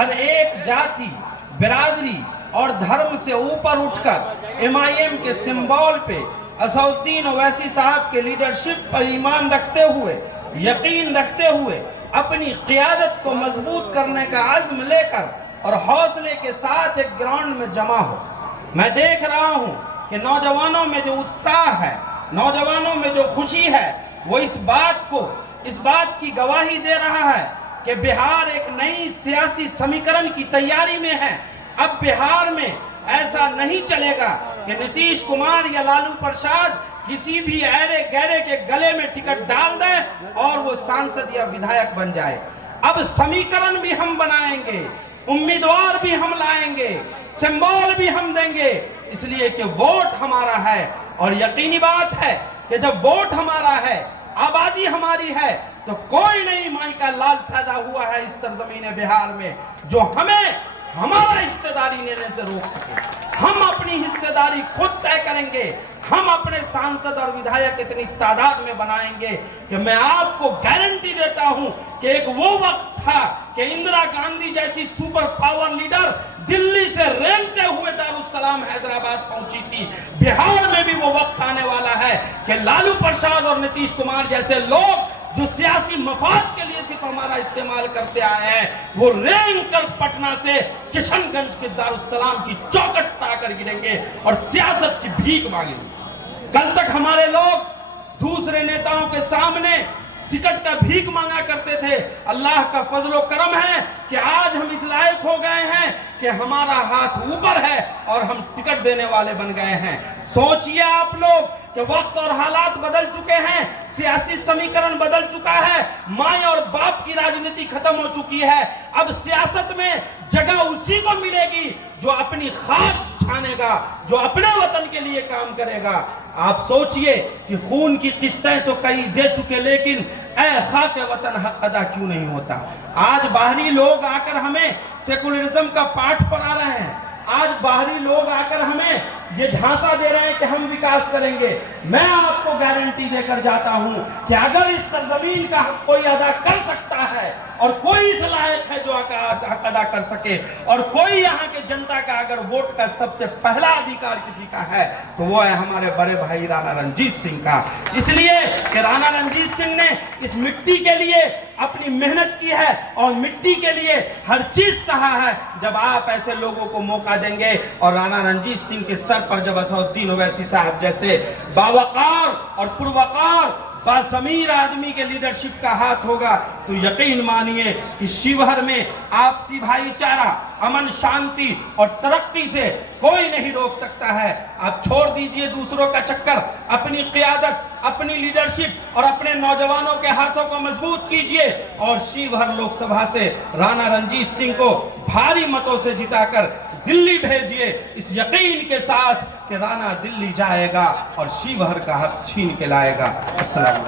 हर एक जाति, बिरादरी और धर्म से ऊपर उठकर MIM के सिंबल पे असदुद्दीन ओवैसी साहब के लीडरशिप पर ईमान रखते हुए, यकीन रखते हुए अपनी क़ियादत को मजबूत करने का अज़्म लेकर और हौसले के साथ एक ग्राउंड में जमा हो। मैं देख रहा हूं कि नौजवानों में जो उत्साह है, नौजवानों में जो खुशी है, वो इस बात की गवाही दे रहा है कि बिहार एक नई सियासी समीकरण की तैयारी में है। अब बिहार में ऐसा नहीं चलेगा कि नीतीश कुमार या लालू प्रसाद किसी भी ऐरे गैरे के गले में टिकट डाल दे और वो सांसद या विधायक बन जाए। अब समीकरण भी हम बनाएंगे, उम्मीदवार भी हम लाएंगे, सिंबल भी हम देंगे, इसलिए कि वोट हमारा है। और यकीनी बात है कि जब वोट हमारा है, आबादी हमारी है, तो कोई नहीं माई का लाल पैदा हुआ है इस सरजमीन बिहार में जो हमें हमारा हिस्सेदारी लेने से रोक सके। हम अपनी हिस्सेदारी खुद तय करेंगे। हम अपने सांसद और विधायक इतनी तादाद में बनाएंगे कि मैं आपको गारंटी देता हूं कि एक वो वक्त था कि इंदिरा गांधी जैसी सुपर पावर लीडर दिल्ली से रेंगते हुए दारुस्सलाम हैदराबाद पहुंची थी। बिहार में भी वो वक्त आने वाला है कि लालू प्रसाद और नीतीश कुमार जैसे लोग जो सियासी मफाद के लिए सिर्फ हमारा इस्तेमाल करते आए हैं, वो रेंग कर पटना से किशनगंज के दारुस्सलाम की चौखट पर आकर गिरेंगे और सियासत की भीख मांगेंगे। कल तक हमारे लोग दूसरे नेताओं के सामने टिकट का भीख मांगा करते थे। अल्लाह का फजलो करम है कि आज हम इस लायक हो गए हैं कि हमारा हाथ ऊपर है और हम टिकट देने वाले बन गए हैं। सोचिए आप लोग कि वक्त और हालात बदल चुके हैं, सियासी समीकरण बदल चुका है, माँ और बाप की राजनीति खत्म हो चुकी है। अब सियासत में जगह उसी को मिलेगी जो अपनी खाक छानेगा, जो अपने वतन के लिए काम करेगा। आप सोचिए कि खून की किस्तें तो कई दे चुके, लेकिन ऐ खाके वतन हक अदा क्यों नहीं होता। आज बाहरी लोग आकर हमें सेकुलरिज्म का पाठ पढ़ा रहे हैं। आज बाहरी लोग आकर हमें ये झांसा दे रहे हैं कि हम विकास करेंगे। मैं आपको गारंटी देकर जाता हूं कि अगर इस सरजमीन का हक कोई अदा कर सकता है और कोई इस लायक है जो हक अदा कर सके, और कोई यहाँ के जनता का अगर वोट का सबसे पहला अधिकार किसी का है तो वो है हमारे बड़े भाई राणा रणजीत सिंह का। इसलिए कि राणा रणजीत सिंह ने इस मिट्टी के लिए अपनी मेहनत की है और मिट्टी के लिए हर चीज सहा है। जब आप ऐसे लोगों को मौका देंगे और राणा रणजीत सिंह के सर पर जब असदुद्दीन ओवैसी साहब जैसे बावकार और पुरवकार बाज़मीर आदमी के लीडरशिप का हाथ होगा तो यकीन मानिए कि शिवहर में आपसी भाईचारा, अमन, शांति और तरक्की से कोई नहीं रोक सकता है। आप छोड़ दीजिए दूसरों का चक्कर, अपनी क़ियादत, अपनी लीडरशिप और अपने नौजवानों के हाथों को मजबूत कीजिए और शिवहर लोकसभा से राणा रणजीत सिंह को भारी मतों से जिताकर दिल्ली भेजिए, इस यकीन के साथ कि राणा दिल्ली जाएगा और शिवहर का हक छीन के लाएगा। अस्सलाम।